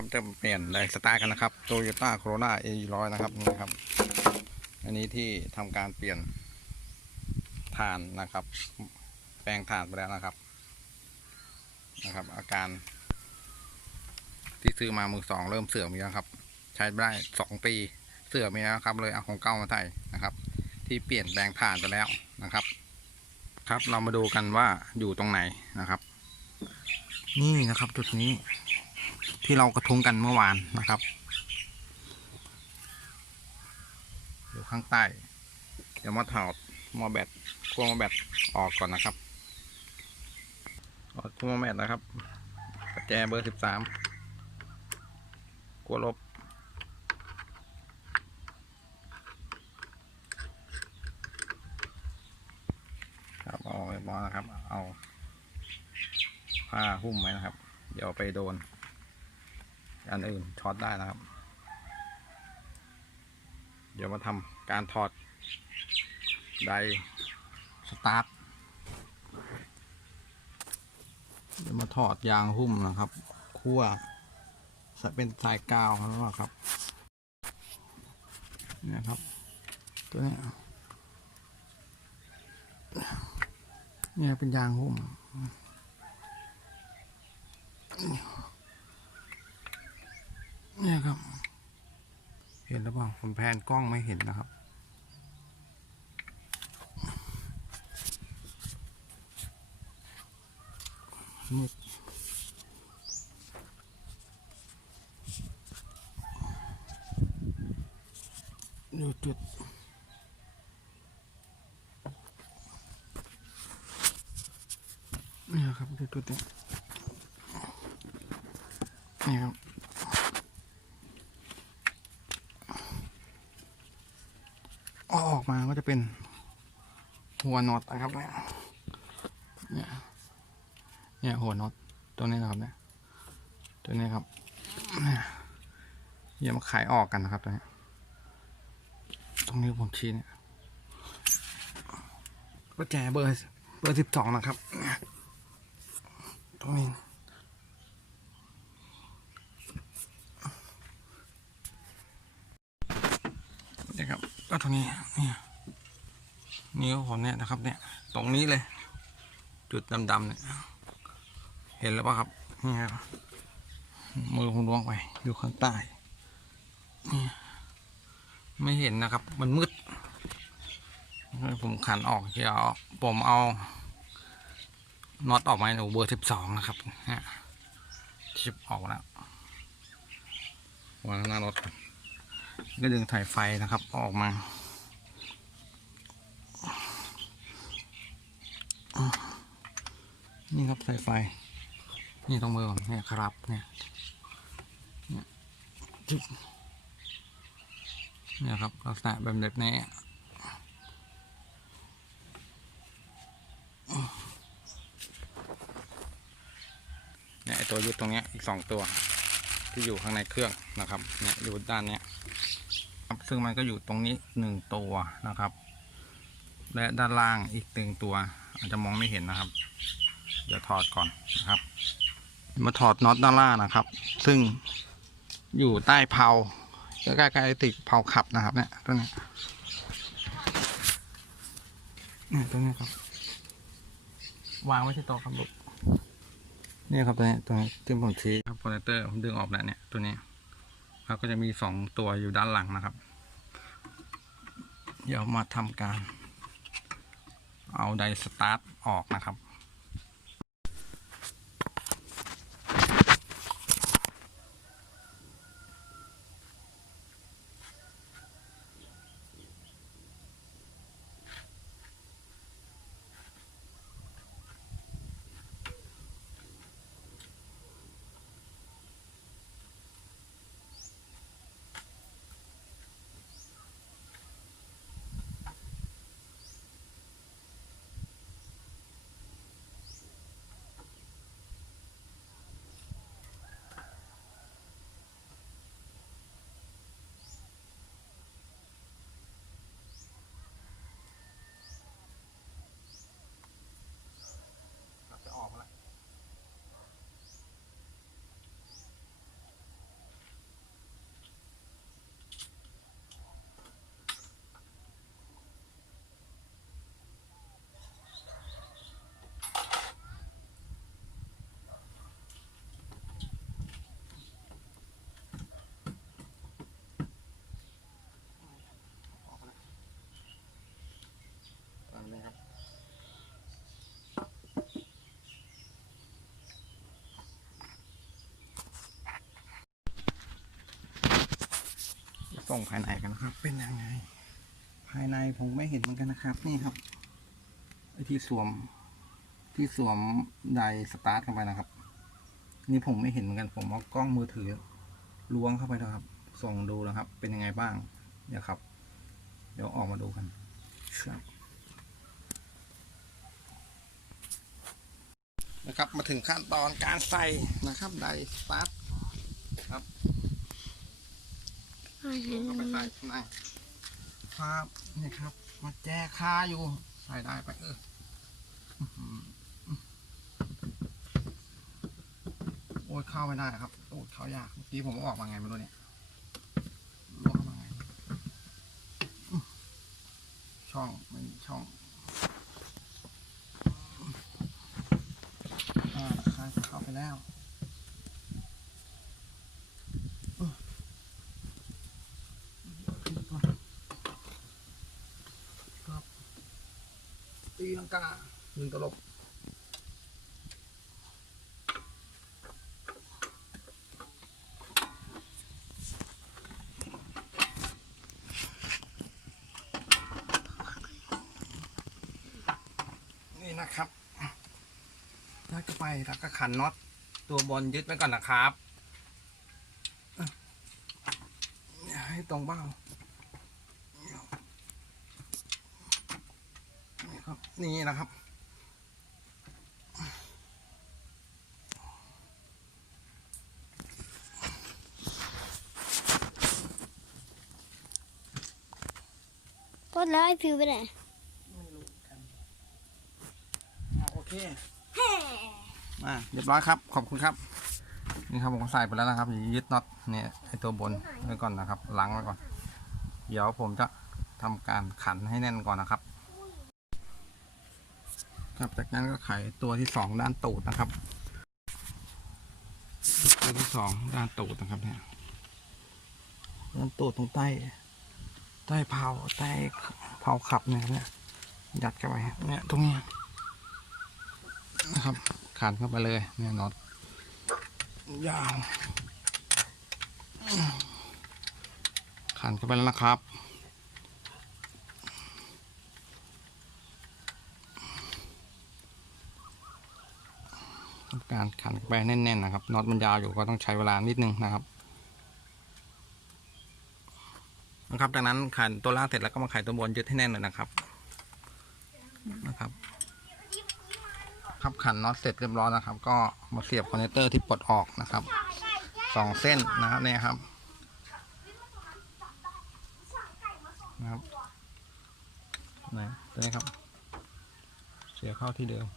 ครับจะเปลี่ยนแรงสตาร์กันนะครับโตโยต้าโคโรนาเอร้อยนะครับนี่ครับ อันนี้ที่ทำการเปลี่ยนฐานนะครับ แปลงฐานไปแล้วนะครับนะครับ อาการที่ซื้อมามือสองเริ่มเสื่อมแล้วครับ ใช้ไม่ได้สองปีเสื่อมแล้วครับ เลยเอาของเก่ามาใส่นะครับ ที่เปลี่ยนแปลงฐานไปแล้วนะครับ ครับเรามาดูกันว่าอยู่ตรงไหนนะครับ นี่นะครับจุดนี้ ที่เรากระทุงกันเมื่อวานนะครับอยู่ข้างใต้ เดี๋ยวมาถอดมอแบตขั้วหมอแบตออกก่อนนะครับถอดขั้วหมอแบตนะครับประแจเบอร์สิบสามขั้วลบครับเอาเรียบอนะครับ เอาผ้าหุ้มไว้นะครับ เดี๋ยวไปโดน อันอื่นช็อตได้นะครับ เดี๋ยวมาทำการถอดไดสตาร์ทเดี๋ยวมาถอดยางหุ้มนะครับคั่วจะเป็นสายกาวแล้วก็ครับเนี่ยครับ ตัวเนี้ยเนี่ยเป็นยางหุ้ม เนี่ยครับ เห็นหรือเปล่าผมแพนกล้องไม่เห็นนะครับ มืดดูจุดนี่ครับดูจุดเนี่ยนี่ครับ เอาออก มาก็จะเป็นหัวน็อตนะครับเนี่ยเนี่ยเนี่ยหัวน็อตตัวนี้นะครับเนี่ยตัวนี้ครับเนี่ยอย่ามาขายออกกันนะครับตัวนี้ตรงนี้ผมชี้เนี่ยก็แจเบอร์เบอร์สิบสองนะครับ ตรงนี้ นี่ครับ ก็ตรงนี้เนี่ยนิ้วผมเนี่ยนะครับ เนี่ย ตรงนี้เลย จุดดำๆเนี่ยเห็นแล้วป่ะครับนี่ครับมือผมล้วงไปอยู่ข้างใต้ไม่เห็นนะครับ มันมืดผมขันออกเดี๋ยวผมเอาน็อตออกมาหนูเบอร์สิบสองนะครับเนี่ยชิปออกแล้ววางหน้ารถ ก็ดึงถ่ายไฟนะครับออกมานี่ครับสายไฟ นี่ตรงมือผมเนี่ยครับเนี่ยเนี่ยจึ๊บเนี่ยครับลักษณะแบบแบบนี้เนี่ยตัวยึดตรงนี้อีกสองตัว ที่อยู่ข้างในเครื่องนะครับเนี่ยอยู่ด้านเนี้ย ซึ่งมันก็อยู่ตรงนี้หนึ่งตัวนะครับ และด้านล่างอีกหนึ่งตัว อาจจะมองไม่เห็นนะครับ เดี๋ยวถอดก่อนนะครับ มาถอดน็อตด้านล่างนะครับ ซึ่งอยู่ใต้เพลาใกล้ๆติดเพลาขับนะครับ เนี่ยตัวนี้เนี่ยตัวนี้ครับวางไว้ที่โต๊ะครับลูกนี่ครับตัวนี้ตัวนี้ที่ผมชี้ครับโปรเจคเตอร์ผมดึงออกแล้วเนี่ยตัวนี้ แล้วก็จะมีสองตัวอยู่ด้านหลังนะครับ เดี๋ยวมาทำการ เอาไดสตาร์ทออกนะครับ ส่งภายในกันนะครับ เป็นยังไง ภายในผมไม่เห็นเหมือนกันนะครับ นี่ครับไอที่สวมที่สวมไดสตาร์ทเข้าไปนะครับ นี่ผมไม่เห็นเหมือนกันผมเอากล้องมือถือล้วงเข้าไปนะครับ ส่องดูนะครับ เป็นยังไงบ้างเดี๋ยวครับ เดี๋ยวออกมาดูกันครับนะครับมาถึงขั้นตอนการใส่นะครับไดสตาร์ทครับ ข้าไปใส่ข้างในครับนี่ครับ มาแจคาอยู่ ใส่ได้ไปเออโอ้ยเข้าไม่ได้ครับโอ้ยเข้ายากเมื่อกี้ผมอาออกมาไงไม่รู้เนี่ยล้วงเข้ามาไงช่องไม่มีช่องอ่าเข้าไปแล้วอื้อครับ ตีลังกาหนึ่งตลบนี่นะครับแล้วก็ไปแล้วก็ขันน็อตตัวบนยึดไว้ก่อนนะครับ ให้ตรงเบ้า นี่ครับนี่นะครับพดแล้วไอ้ฟิวไปไหนไม่รู้กันอะโอเคมาเรียบร้อยครับ ขอบคุณครับ นี่ครับผมก็ใส่ไปแล้วนะครับยึดน็อตเนี่ยไอตัวบนไว้ก่อนนะครับล้างไว้ก่อน เดี๋ยวผมจะทำการขันให้แน่นก่อนนะครับ ครับจากนั้นก็ไขตัวที่สองด้านตูดนะครับ ตัวที่สองด้านตูดนะครับเนี่ยด้านตูดตรงใต้ใต้เผาใต้เผาขับเนี่ยเนี่ยยัดเข้าไปเนี่ยตรงนี้นะครับขันเข้าไปเลยเนี่ยน็อตยาวขันเข้าไปแล้วนะครับ การขันไปแน่นๆนะครับน็อตมันยาวอยู่ก็ต้องใช้เวลานิดนึงนะครับนะครับจากนั้นขันตัวล่างเสร็จแล้วก็มาไขตัวบนยึดให้แน่นเลยนะครับนะครับครับขันน็อตเสร็จเรียบร้อยนะครับ ก็มาเสียบคอนเนคเตอร์ที่ปลดออกนะครับสองเส้นนะครับเนี่ยครับนะครับไหนตัวนี้ครับ เสียเข้าที่เดิมไหน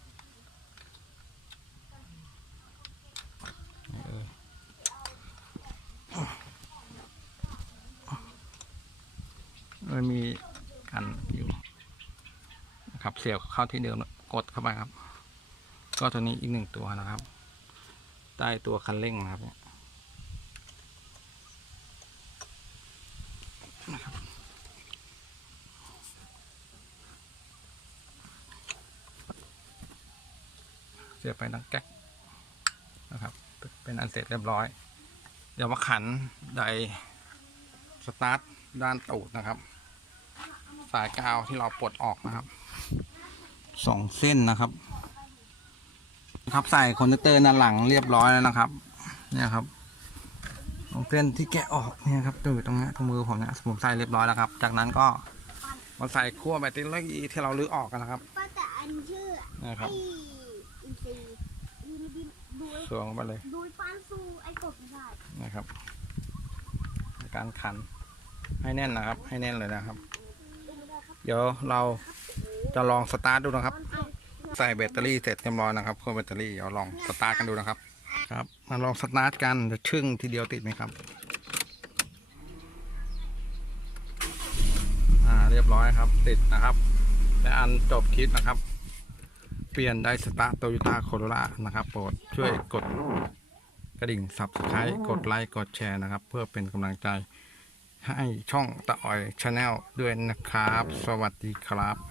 เออ มันมีกันอยู่นะครับเสียบเข้าที่เดิมกดเข้าไปครับ ก็ตัวนี้อีกหนึ่งตัวนะครับ ใต้ตัวคันเร่งนะครับเนี่ยนะครับเสียบไปดังแก๊ก เป็นอันเสร็จเรียบร้อย เดี๋ยวมาขันไดสตาร์ทด้านตูดนะครับ สายกาวที่เราปลดออกนะครับสองเส้นนะครับ ครับใส่คอนเนคเตอร์ด้านหลังเรียบร้อยแล้วนะครับ เนี่ยครับสองเส้นที่แกะออกเนี่ยครับตูดตรงเนี้ยตรงมือผมเนี่ยผมใส่เรียบร้อยแล้วครับ จากนั้นก็มาใส่ขั้วแบตเตอรี่ที่เราลื้อออกกันนะครับป้าแต่อันชื่อนะครับไอ้อินซีดูดูดู สวมเข้าไปเลย ดูปานซูไอ้กบไม่ได้นะครับ การขันให้แน่นนะครับ ให้แน่นเลยนะครับ เดี๋ยวเราจะลองสตาร์ทดูนะครับ ใส่แบตเตอรี่เสร็จเรียบร้อยนะครับเครื่องแบตเตอรี่เดี๋ยวลองสตาร์ทกันดูนะครับ ครับ มาลองสตาร์ทกันจะชึ่งทีเดียวติดไหมครับ อ่าเรียบร้อยครับ ติดนะครับ และอันจบคลิปนะครับ เปลี่ยนได้สตาร์โตโยต้าโคโรล่านะครับ โปรดช่วยกดกระดิ่ง subscribe กดไลค์กดแชร์นะครับ เพื่อเป็นกำลังใจให้ช่องตะออยชาแนลด้วยนะครับ สวัสดีครับ